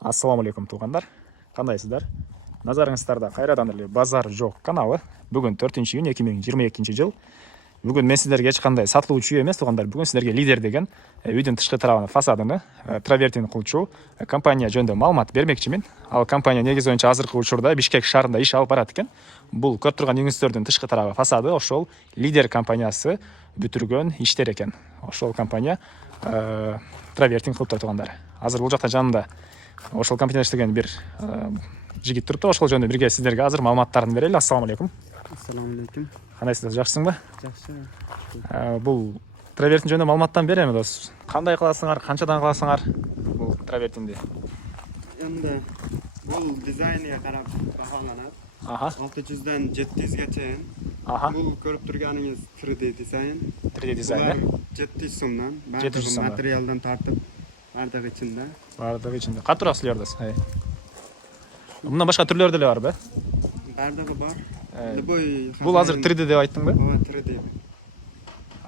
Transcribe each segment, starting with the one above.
Ассаламу алейкум туғандар. Қандайсыздар? Назарыңыздарда қайрадан эле базар жоқ каналы. Бүгін 4-июнь 2022 жыл. Бүгін мен сіздерге ешқандай сатылуучу емес туғандар. Бүгін сіздерге лидер деген үйдің тышқы тарабының фасадыны травертин кылчу компания жөнүндө маалымат бермекчимин. Ал компания негизи боюнча азыркы учурда Бишкек шаарында иш алып барат экен. Бул көрүп турган үйүңүздөрдүн тышкы тарабы фасады ошол лидер компаниясы бүтүргөн иштер экен. Ошол компания травертин кылып тургандар. Азыр бул жакта жанында ошол компанияда иштеген бир жигит турупту. Ошол жөнүндө бирге сиздерге азыр маалыматтарын берели. Ассаламу алейкум. Ассаламу алейкум. Кандайсыздар, жакшысыңбы? Жакшы. Бул травертин жөнүндө маалыматтан берем дос. Кандай кыласыңар, канчадан кыласыңар бул травертинди? Endi bul dizayniga qarab baholanadi. 600dan 700 чейин. Bul ko'rib turganingiz 3D dizayn. 3D dizayn. 700 so'mdan. 700 so'mdan. Materialdan tortib bardagi ichinde. Bardagi ichinde. Qancha turasizlar dос? Bundan boshqa turlari деле барбы? Bardagi bor. Любой. Бул азыр 3D деп айттыңбы? Ооба, 3D.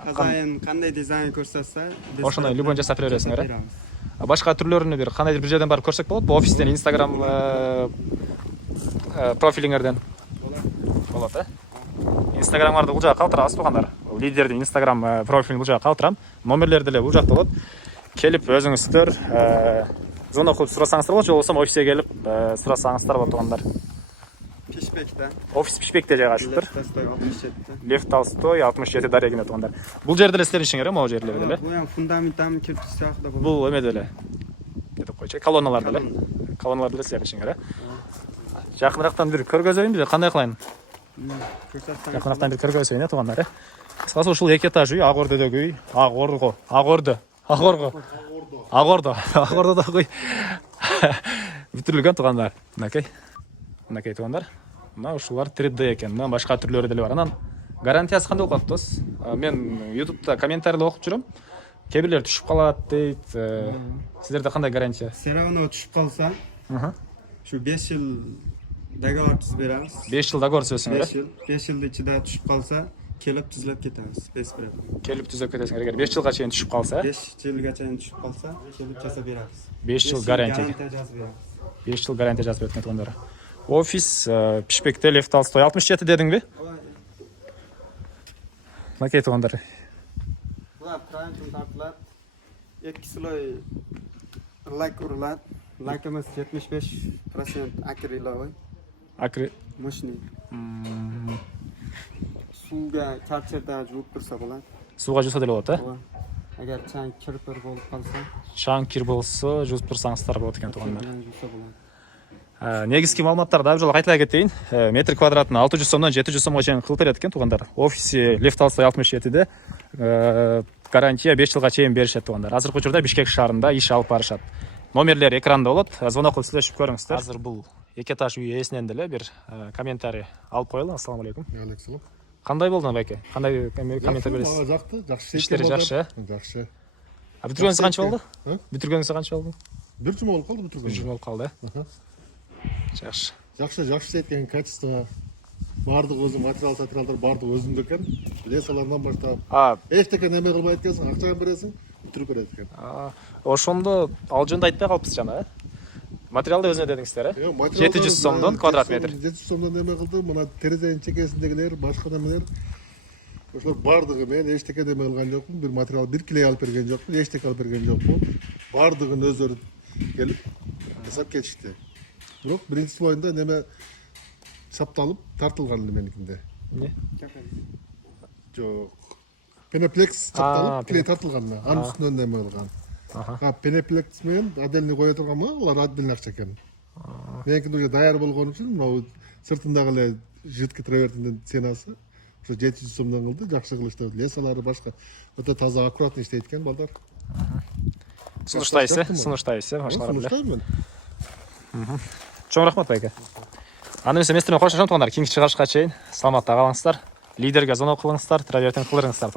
Хазайын кандай дизайн көрсөтсө, ошондой любой жасап бере бересиңер. Башка түрлөрүнү бир кандайдыр бир жерден барып көрсөк болот? Бу офистен, Instagram профилиңерден болот, Instagram'larda бул жака калтырабыз тугандар. Лидердин Instagram профилин бул жака калтырам. Номерлер деле бул жакта болот. Келип өзүңүздөр звонок кылып сурасаңыздар болот, же болбосо офиске келип сурасаңыздар болот тугандар. Пишпекте. Офис Пишпекте жайгашыптыр. Лев Толстой 67. Лев Толстой 67 дарегине тугандар. Бул жерде эле силердин ишиңер, могу жерлерде эле. Бул эми фундаменттан кирпич сыяктуу болот. Бул эме деле. Деп койчу, колонналар деле. Колонналар деле силердин ишиңер. Жакынырактан бир көргөзөйүнбү, кандай кылайын? Жакынырактан бир көргөзөйүн, тугандар. Кыскасы ушул 2 этаж үй, ак ордодогу үй, Агордодогу үй. Бүтүрүлгөн тугандар. Мынакей тугандар. Мына ушулар 3D экен. Мына башка түрлөрү деле бар. Анан гарантиясы кандай болот дос? Мен YouTube'да комментарийлер окуп жүрөм. Кээ бирлер түшүп калат дейт. Сиздерде кандай гарантия? Серауно түшүп калса, şu 5 yıl договор түзүп беребиз. 5 жыл договор түзөсүңөр. 5 yıl ичинде түшүп калса, келип түзүлүп кетебиз. Без проблем. Келип түзөп кетесиңер. Эгер 5 жылга чейин түшүп калса, 5 жылга чейин түшүп калса, келип жасап беребиз. 5 жыл гарантия жазып беребиз. 5 жыл гарантия жазып берген тугандар. Офис Пишпекте, Лев Толстой 67 дедиңби? Мынакей тугандар. Булар травертин тартылат. 2 слой лак урулат. Лакымыз 75% акриловый. Мощный. Сууга чарчерда жууп турса болот. Сууга жууса деле болот, Агар чаң кирпер болуп калса, чаң кир болсо жууп турсаңыздар болот экен тугандар. Негизги маалыматтарды дагы жолу кайталай кетейин. Метр квадратын 600 сомдон 700 сомго чейин кылып берет экен тугандар. Офиси Лев Толстой 67де гарантия 5 жылга чейин беришет тугандар. Азыркы учурда Бишкек шаарында иш алып барышат. Номерлер экранда болот. Звонок кылып сүйлөшүп көрүңүздөр. Азыр бул 2 этаж үй ээсинен деле бир комментарий алып коелу. Ассаламу алейкум. Алейкум. Кандай болду байке? Кандай комментарий бересиз? Жакшы. Иштери жакшы, Жакшы. Бүтүргөнүңүз канча болду? Бүтүргөнүңүз канча болду? 1 жума болуп калды бүтүргөн. 1 жума болуп калды. Жакшы. Жакшы эткен качество. Бардык өзү материал сатыралдар бардык өзүндө экен. Лесалардан баштап. Эчтеке неме кылбайт экенсиң, акчаны бересиң, бүтүрүп берет экен. Ошондо ал жөнүндө айтпай калыпсыз жана, Материалды өзүнө дедиңиздер, 700 сомдон квадрат метр. 700 сомдон неме кылды, мына терезенин чекесиндегилер, башка немелер. Ошолор бардыгы мен эчтеке неме кылган жокмун, бир материал, бир килей алып берген жокмун, эчтеке алып берген жокмун. Бардыгын өздөрү келип жасап кетишти. Бирок биринчи слойунда неме сапталып тартылган меникинде. Эмне? Жок. Пенеплекс сапталып килей тартылган. Анын үстүнөн неме кылган. Пенеплекс менен отдельный кое турганмы, алар отдельный акча экен. Меникинде уже даяр болгон үчүн могу сыртындагы эле жидкий травертиндин ценасы ошо 700 сомдон кылды, жакшы кылышты. Лесалары башка өтө таза, аккуратный иштейт экен балдар. Сунуштайсыз, башлар эле. Сунуштайм мен. Чоң рахмат байке. Аны эмесе мен сиздер менен коштошом тугандар. Кийинки чыгарышка чейин саламатта калыңыздар. Лидерге звонок кылыңыздар, травертин кылдырыңыздар.